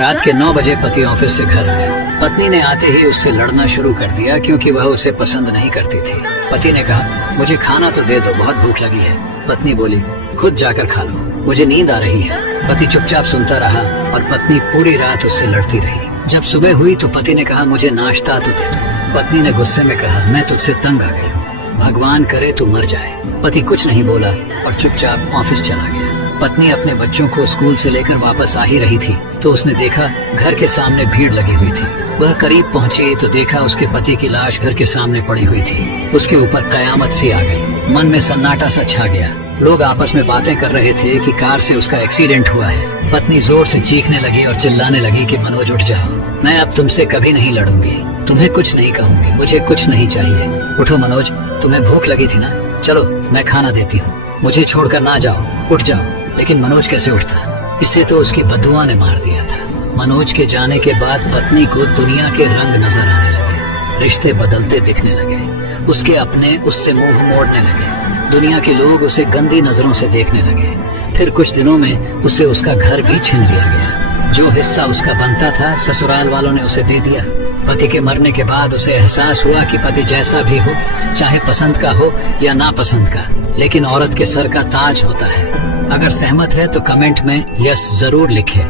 रात के 9 बजे पति ऑफिस से घर आया। पत्नी ने आते ही उससे लड़ना शुरू कर दिया क्योंकि वह उसे पसंद नहीं करती थी। पति ने कहा, मुझे खाना तो दे दो, बहुत भूख लगी है। पत्नी बोली, खुद जाकर खा लो, मुझे नींद आ रही है। पति चुपचाप सुनता रहा और पत्नी पूरी रात उससे लड़ती रही। जब सुबह हुई तो पति ने कहा, मुझे नाश्ता तो दे दो। पत्नी ने गुस्से में कहा, मैं तुझसे तंग आ गई हूँ, भगवान करे तू मर जाए। पति कुछ नहीं बोला और चुपचाप ऑफिस चला गया। पत्नी अपने बच्चों को स्कूल से लेकर वापस आ ही रही थी तो उसने देखा घर के सामने भीड़ लगी हुई थी। वह करीब पहुंची तो देखा उसके पति की लाश घर के सामने पड़ी हुई थी। उसके ऊपर कयामत सी आ गई। मन में सन्नाटा सा छा गया। लोग आपस में बातें कर रहे थे कि कार से उसका एक्सीडेंट हुआ है। पत्नी जोर से चीखने लगी और चिल्लाने लगी कि मनोज उठ जाओ, मैं अब तुमसे कभी नहीं लड़ूंगी, तुम्हें कुछ नहीं कहूंगी, मुझे कुछ नहीं चाहिए। उठो मनोज, तुम्हें भूख लगी थी ना, चलो मैं खाना देती हूँ, मुझे छोड़कर ना जाओ, उठ जाओ। लेकिन मनोज कैसे उठता, इसे तो उसकी बददुआ ने मार दिया था। मनोज के जाने के बाद पत्नी को दुनिया के रंग नजर आने लगे, रिश्ते बदलते दिखने लगे, उसके अपने उससे मुंह मोड़ने लगे, दुनिया के लोग उसे गंदी नजरों से देखने लगे। फिर कुछ दिनों में उसे उसका घर भी छीन लिया गया। जो हिस्सा उसका बनता था ससुराल वालों ने उसे दे दिया। पति के मरने के बाद उसे एहसास हुआ कि पति जैसा भी हो, चाहे पसंद का हो या नापसंद का, लेकिन औरत के सर का ताज होता है। अगर सहमत है तो कमेंट में यस जरूर लिखें।